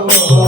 Oh.